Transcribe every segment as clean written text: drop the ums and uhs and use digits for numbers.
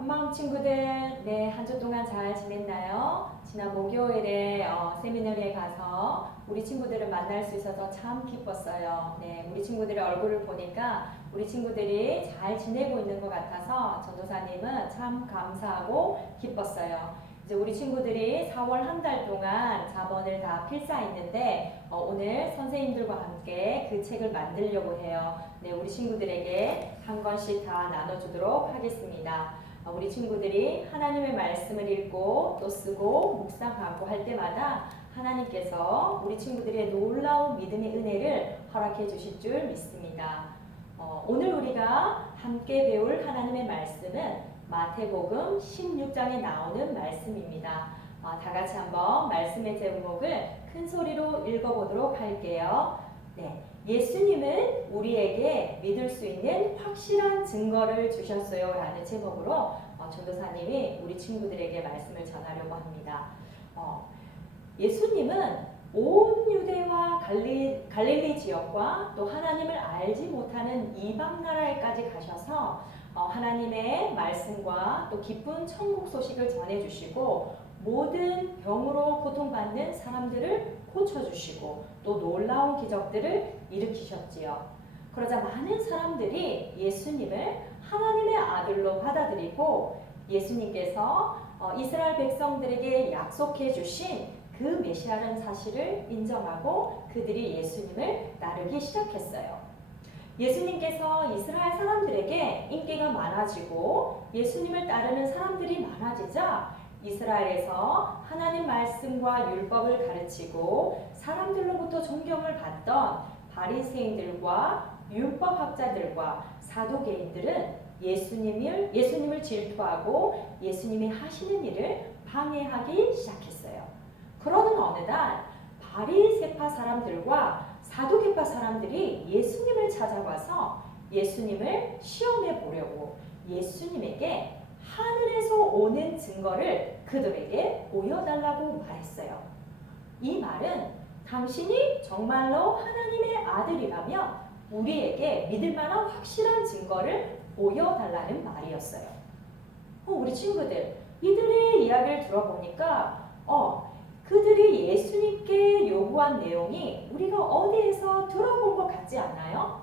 한마음 친구들, 네, 한 주 동안 잘 지냈나요? 지난 목요일에 세미나리에 가서 우리 친구들을 만날 수 있어서 참 기뻤어요. 네, 우리 친구들의 얼굴을 보니까 우리 친구들이 잘 지내고 있는 것 같아서 전도사님은 참 감사하고 기뻤어요. 이제 우리 친구들이 4월 한 달 동안 자본을 다 필사했는데 오늘 선생님들과 함께 그 책을 만들려고 해요. 네, 우리 친구들에게 한 권씩 다 나눠주도록 하겠습니다. 우리 친구들이 하나님의 말씀을 읽고 또 쓰고 묵상하고 할 때마다 하나님께서 우리 친구들의 놀라운 믿음의 은혜를 허락해 주실 줄 믿습니다. 오늘 우리가 함께 배울 하나님의 말씀은 마태복음 16장에 나오는 말씀입니다. 다 같이 한번 말씀의 제목을 큰 소리로 읽어보도록 할게요. 네, 예수님은 우리에게 믿을 수 있는 확실한 증거를 주셨어요 라는 제목으로 전도사님이 우리 친구들에게 말씀을 전하려고 합니다. 예수님은 온 유대와 갈릴리 지역과 또 하나님을 알지 못하는 이방 나라에까지 가셔서 하나님의 말씀과 또 기쁜 천국 소식을 전해주시고 모든 병으로 고통받는 사람들을 고쳐주시고 또 놀라운 기적들을 일으키셨지요. 그러자 많은 사람들이 예수님을 하나님의 아들로 받아들이고 예수님께서 이스라엘 백성들에게 약속해 주신 그 메시아라는 사실을 인정하고 그들이 예수님을 따르기 시작했어요. 예수님께서 이스라엘 사람들에게 인기가 많아지고 예수님을 따르는 사람들이 많아지자 이스라엘에서 하나님 말씀과 율법을 가르치고 사람들로부터 존경을 받던 바리새인들과 율법학자들과 사두개인들은 예수님을 질투하고 예수님이 하시는 일을 방해하기 시작했어요. 그러던 어느 날 바리새파 사람들과 사두개파 사람들이 예수님을 찾아와서 예수님을 시험해 보려고 예수님에게 하늘에서 오는 증거를 그들에게 보여달라고 말했어요. 이 말은 당신이 정말로 하나님의 아들이라면 우리에게 믿을 만한 확실한 증거를 보여달라는 말이었어요. 우리 친구들, 이들의 이야기를 들어보니까 그들이 예수님께 요구한 내용이 우리가 어디에서 들어본 것 같지 않나요?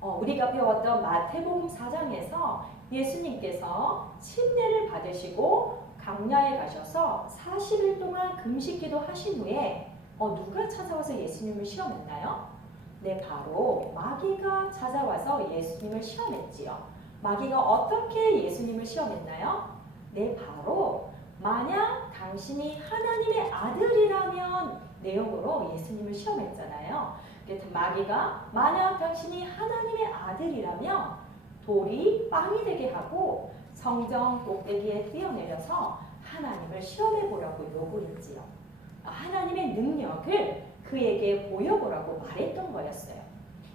우리가 배웠던 마태복음 4장에서 예수님께서 침례를 받으시고 강야에 가셔서 40일 동안 금식기도 하신 후에 누가 찾아와서 예수님을 시험했나요? 네, 바로 마귀가 찾아와서 예수님을 시험했지요. 마귀가 어떻게 예수님을 시험했나요? 네, 바로 만약 당신이 하나님의 아들이라면 내용으로 예수님을 시험했잖아요. 마귀가 만약 당신이 하나님의 아들이라면 돌이 빵이 되게 하고 성전 꼭대기에 뛰어내려서 하나님을 시험해 보라고 요구했지요. 하나님의 능력을 그에게 보여보라고 말했던 거였어요.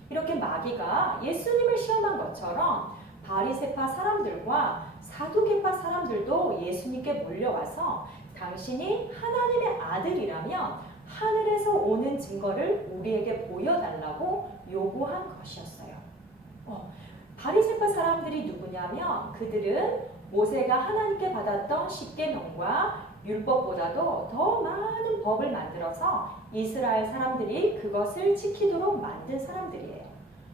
이렇게 마귀가 예수님을 시험한 것처럼 바리새파 사람들과 사두개파 사람들도 예수님께 몰려와서 당신이 하나님의 아들이라면 하늘에서 오는 증거를 우리에게 보여달라고 요구한 것이었어요. 바리새파 사람들이 누구냐면 그들은 모세가 하나님께 받았던 십계명과 율법보다도 더 많은 법을 만들어서 이스라엘 사람들이 그것을 지키도록 만든 사람들이에요.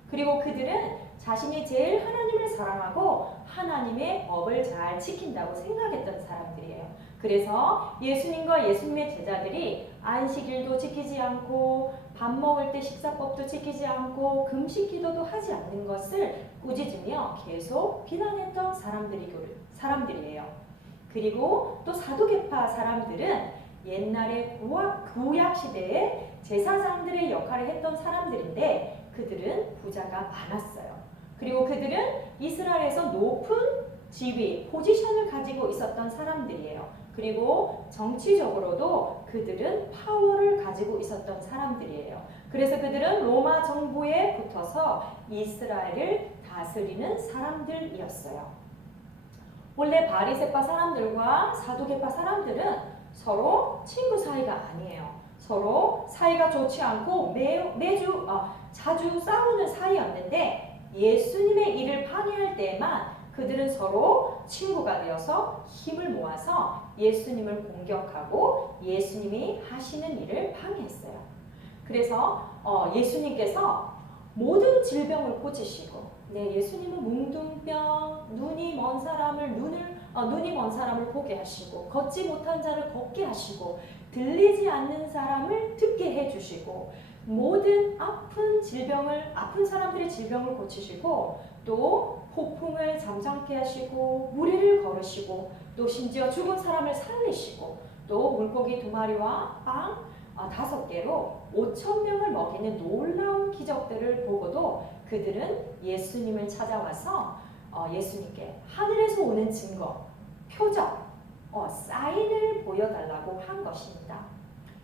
그리고 그들은 자신이 제일 하나님을 사랑하고 하나님의 법을 잘 지킨다고 생각했던 사람들이에요. 그래서 예수님과 예수님의 제자들이 안식일도 지키지 않고 밥 먹을 때 식사법도 지키지 않고 금식 기도도 하지 않는 것을 꾸짖으며 계속 비난했던 사람들이에요. 그리고 또 사두개파 사람들은 옛날에 구약 시대에 제사장들의 역할을 했던 사람들인데 그들은 부자가 많았어요. 그리고 그들은 이스라엘에서 높은 지위, 포지션을 가지고 있었던 사람들이에요. 그리고 정치적으로도 그들은 파워를 가지고 있었던 사람들이에요. 그래서 그들은 로마 정부에 붙어서 이스라엘을 다스리는 사람들이었어요. 원래 바리새파 사람들과 사두개파 사람들은 서로 친구 사이가 아니에요. 서로 사이가 좋지 않고 자주 싸우는 사이였는데 예수님의 일을 방해할 때만 그들은 서로 친구가 되어서 힘을 모아서 예수님을 공격하고 예수님이 하시는 일을 방해했어요. 그래서 예수님께서 모든 질병을 고치시고, 예수님은 뭉둥병, 눈이 먼 사람을 보게 하시고, 걷지 못한 자를 걷게 하시고, 들리지 않는 사람을 듣게 해주시고, 모든 아픈 사람들의 질병을 고치시고, 또 폭풍을 잠잠케 하시고, 무리를 걸으시고, 또 심지어 죽은 사람을 살리시고, 또 물고기 2마리와 빵 5개로 5,000명을 먹이는 놀라운 기적들을 보고도 그들은 예수님을 찾아와서 예수님께 하늘에서 오는 증거, 표적, 사인을 보여달라고 한 것입니다.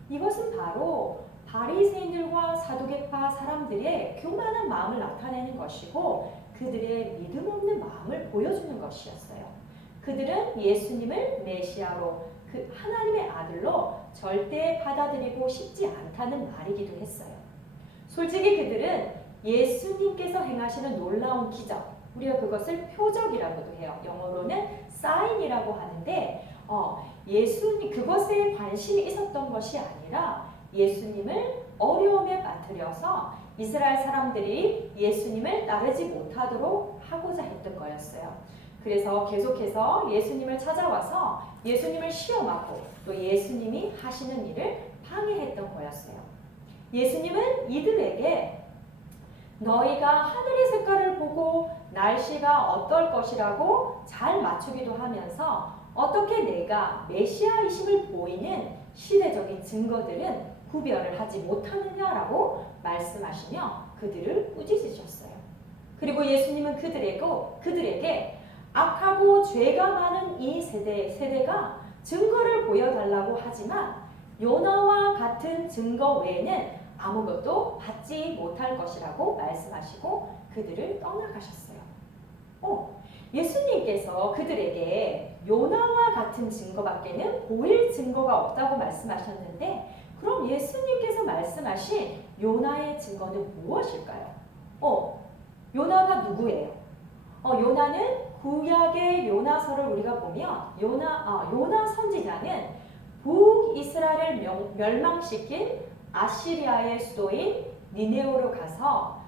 이것은 바로 바리새인들과 사두개파 사람들의 교만한 마음을 나타내는 것이고 그들의 믿음 없는 마음을 보여주는 것이었어요. 그들은 예수님을 메시아로, 그 하나님의 아들로 절대 받아들이고 싶지 않다는 말이기도 했어요. 솔직히 그들은 예수님께서 행하시는 놀라운 기적, 우리가 그것을 표적이라고도 해요. 영어로는 사인이라고 하는데 예수님 그것에 관심이 있었던 것이 아니라 예수님을 어려움에 빠뜨려서 이스라엘 사람들이 예수님을 따르지 못하도록 하고자 했던 거였어요. 그래서 계속해서 예수님을 찾아와서 예수님을 시험하고 또 예수님이 하시는 일을 방해했던 거였어요. 예수님은 이들에게 너희가 하늘의 색깔을 보고 날씨가 어떨 것이라고 잘 맞추기도 하면서 어떻게 내가 메시아이심을 보이는 시대적인 증거들은 구별을 하지 못하느냐라고 말씀하시며 그들을 꾸짖으셨어요. 그리고 예수님은 그들에게 악하고 죄가 많은 이 세대가 증거를 보여달라고 하지만 요나와 같은 증거 외에는 아무것도 받지 못할 것이라고 말씀하시고 그들을 떠나가셨어요. 예수님께서 그들에게 요나와 같은 증거밖에는 보일 증거가 없다고 말씀하셨는데 그럼 예수님께서 말씀하신 요나의 증거는 무엇일까요? 요나가 누구예요? 요나는 구약의 요나서를 우리가 보면 요나 선지자는 북이스라엘을 멸망시킨 아시리아의 수도인 니네오로 가서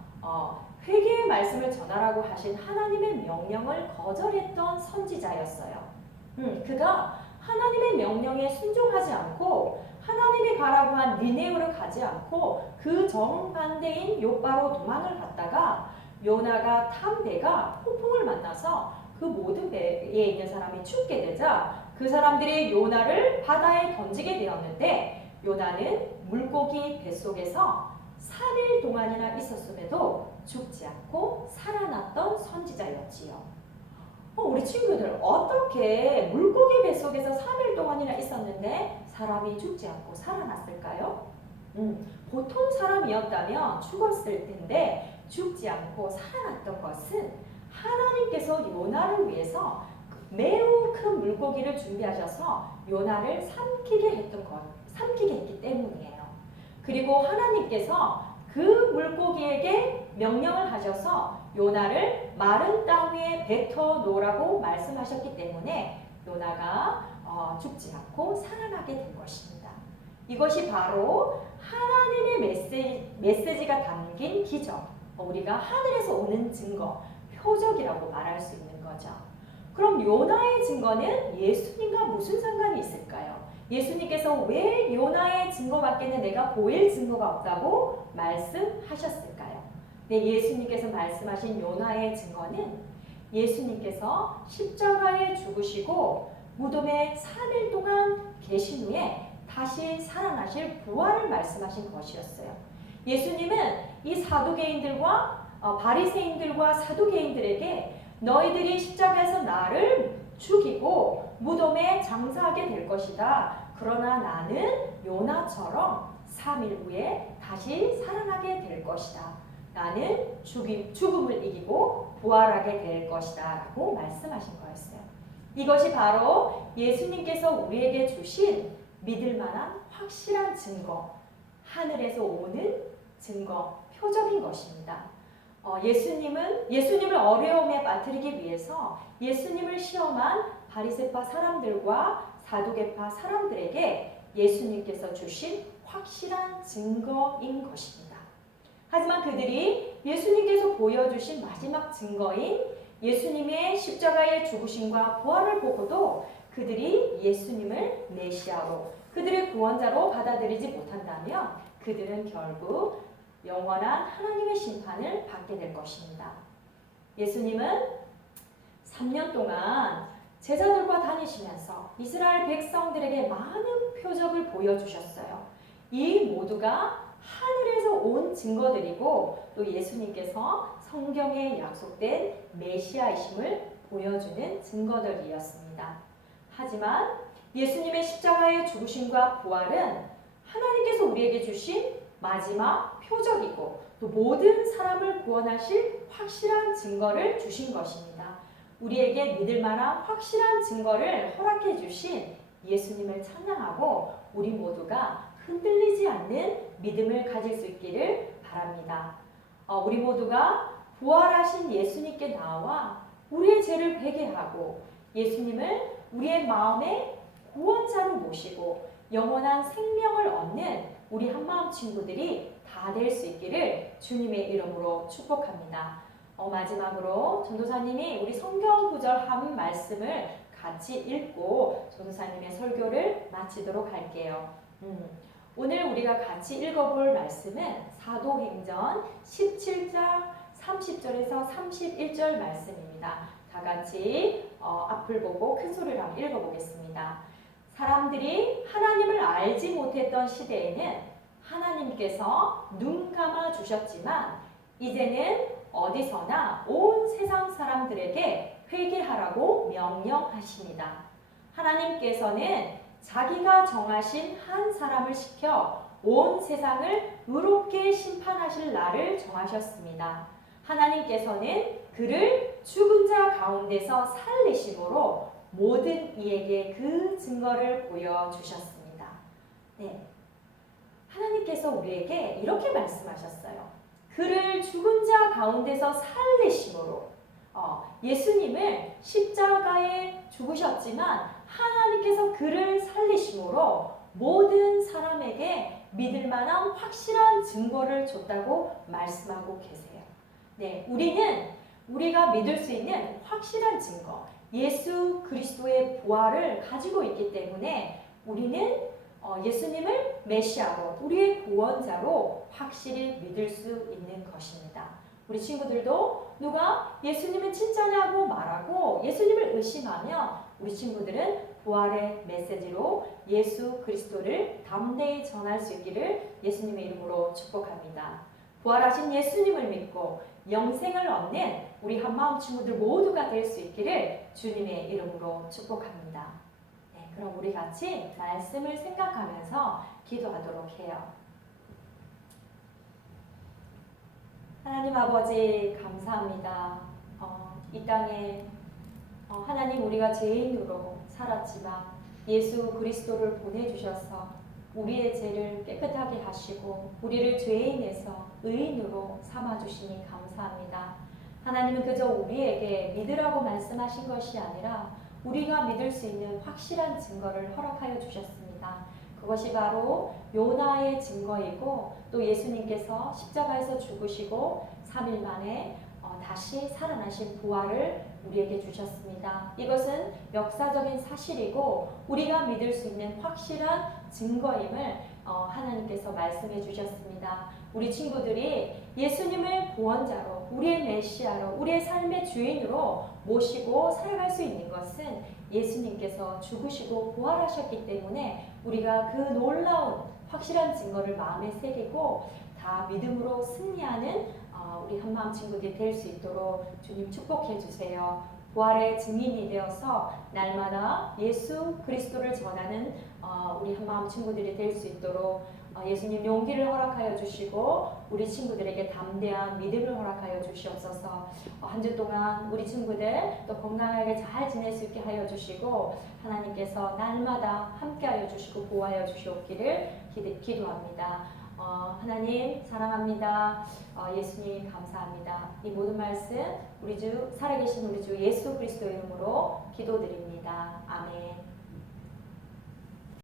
회개의 말씀을 전하라고 하신 하나님의 명령을 거절했던 선지자였어요. 그가 하나님의 명령에 순종하지 않고 하나님이 가라고 한 니네오를 가지 않고 그 정반대인 욥바로 도망을 갔다가 요나가 탄 배가 폭풍을 만나서 그 모든 배에 있는 사람이 죽게 되자 그 사람들이 요나를 바다에 던지게 되었는데 요나는 물고기 뱃속에서 3일 동안이나 있었음에도 죽지 않고 살아났던 선지자였지요. 우리 친구들 어떻게 물고기 뱃속에서 3일 동안이나 있었는데 사람이 죽지 않고 살아났을까요? 보통 사람이었다면 죽었을 텐데 죽지 않고 살아났던 것은 하나님께서 요나를 위해서 매우 큰 물고기를 준비하셔서 요나를 삼키게 했기 때문이에요. 그리고 하나님께서 그 물고기에게 명령을 하셔서 요나를 마른 땅 위에 뱉어 놓으라고 말씀하셨기 때문에 요나가 죽지 않고 살아나게 된 것입니다. 이것이 바로 하나님의 메시지가 담긴 기적, 우리가 하늘에서 오는 증거, 표적이라고 말할 수 있는 거죠. 그럼 요나의 증거는 예수님과 무슨 상관이 있을까요? 예수님께서 왜 요나의 증거밖에는 내가 보일 증거가 없다고 말씀하셨을까요? 예수님께서 말씀하신 요나의 증거는 예수님께서 십자가에 죽으시고 무덤에 3일 동안 계신 후에 다시 살아나실 부활을 말씀하신 것이었어요. 예수님은 이 사두개인들과 바리새인들과 사두개인들에게 너희들이 십자가에서 나를 죽이고 무덤에 장사하게 될 것이다. 그러나 나는 요나처럼 3일 후에 다시 살아나게 될 것이다. 나는 죽음을 이기고 부활하게 될 것이다. 라고 말씀하신 거였어요. 이것이 바로 예수님께서 우리에게 주신 믿을 만한 확실한 증거, 하늘에서 오는 증거, 표적인 것입니다. 예수님을 어려움에 빠뜨리기 위해서 예수님을 시험한 바리새파 사람들과 사두개파 사람들에게 예수님께서 주신 확실한 증거인 것입니다. 하지만 그들이 예수님께서 보여주신 마지막 증거인 예수님의 십자가의 죽으심과 부활을 보고도 그들이 예수님을 메시아로, 그들의 구원자로 받아들이지 못한다면 그들은 결국 영원한 하나님의 심판을 받게 될 것입니다. 예수님은 3년 동안 제자들과 다니시면서 이스라엘 백성들에게 많은 표적을 보여주셨어요. 이 모두가 하늘에서 온 증거들이고 또 예수님께서 성경에 약속된 메시아이심을 보여주는 증거들이었습니다. 하지만 예수님의 십자가의 죽으심과 부활은 하나님께서 우리에게 주신 마지막 표적이고 또 모든 사람을 구원하실 확실한 증거를 주신 것입니다. 우리에게 믿을 만한 확실한 증거를 허락해 주신 예수님을 찬양하고 우리 모두가 흔들리지 않는 믿음을 가질 수 있기를 바랍니다. 우리 모두가 부활하신 예수님께 나와 우리의 죄를 회개하고 예수님을 우리의 마음의 구원자로 모시고 영원한 생명을 얻는 우리 한마음 친구들이 다 될 수 있기를 주님의 이름으로 축복합니다. 마지막으로 전도사님이 우리 성경 구절 한 말씀을 같이 읽고 전도사님의 설교를 마치도록 할게요. 오늘 우리가 같이 읽어볼 말씀은 사도행전 17장 30절에서 31절 말씀입니다. 다 같이 앞을 보고 큰 소리로 한번 읽어보겠습니다. 사람들이 하나님을 알지 못했던 시대에는 하나님께서 눈 감아 주셨지만 이제는 어디서나 온 세상 사람들에게 회개하라고 명령하십니다. 하나님께서는 자기가 정하신 한 사람을 시켜 온 세상을 의롭게 심판하실 날을 정하셨습니다. 하나님께서는 그를 죽은 자 가운데서 살리심으로 모든 이에게 그 증거를 보여주셨습니다. 네. 하나님께서 우리에게 이렇게 말씀하셨어요. 그를 죽은 자 가운데서 살리심으로 예수님을 십자가에 죽으셨지만 하나님께서 그를 살리심으로 모든 사람에게 믿을 만한 확실한 증거를 줬다고 말씀하고 계세요. 네, 우리가 믿을 수 있는 확실한 증거, 예수 그리스도의 부활을 가지고 있기 때문에 우리는 예수님을 메시아로, 우리의 구원자로 확실히 믿을 수 있는 것입니다. 우리 친구들도 누가 예수님을 칭찬하고 말하고 예수님을 의심하면 우리 친구들은 부활의 메시지로 예수 그리스도를 담대히 전할 수 있기를 예수님의 이름으로 축복합니다. 부활하신 예수님을 믿고 영생을 얻는 우리 한마음 친구들 모두가 될 수 있기를 주님의 이름으로 축복합니다. 네, 그럼 우리 같이 말씀을 생각하면서 기도하도록 해요. 하나님 아버지 감사합니다. 이 땅에 하나님 우리가 죄인으로 살았지만 예수 그리스도를 보내주셔서 우리의 죄를 깨끗하게 하시고 우리를 죄인에서 의인으로 삼아주시니 감사합니다. 하나님은 그저 우리에게 믿으라고 말씀하신 것이 아니라 우리가 믿을 수 있는 확실한 증거를 허락하여 주셨습니다. 그것이 바로 요나의 증거이고 또 예수님께서 십자가에서 죽으시고 3일 만에 다시 살아나신 부활을 우리에게 주셨습니다. 이것은 역사적인 사실이고 우리가 믿을 수 있는 확실한 증거임을 하나님께서 말씀해 주셨습니다. 우리 친구들이 예수님을 구원자로, 우리의 메시아로, 우리의 삶의 주인으로 모시고 살아갈 수 있는 것은 예수님께서 죽으시고 부활하셨기 때문에 우리가 그 놀라운 확실한 증거를 마음에 새기고 다 믿음으로 승리하는 우리 한마음 친구들이 될 수 있도록 주님 축복해 주세요. 부활의 증인이 되어서 날마다 예수 그리스도를 전하는 우리 한마음 친구들이 될 수 있도록 예수님 용기를 허락하여 주시고 우리 친구들에게 담대한 믿음을 허락하여 주시옵소서. 한 주 동안 우리 친구들 또 건강하게 잘 지낼 수 있게 하여 주시고 하나님께서 날마다 함께하여 주시고 보호하여 주시옵기를 기도합니다. 하나님 사랑합니다. 예수님 감사합니다. 이 모든 말씀 우리 주 살아계신 우리 주 예수 그리스도 이름으로 기도드립니다. 아멘.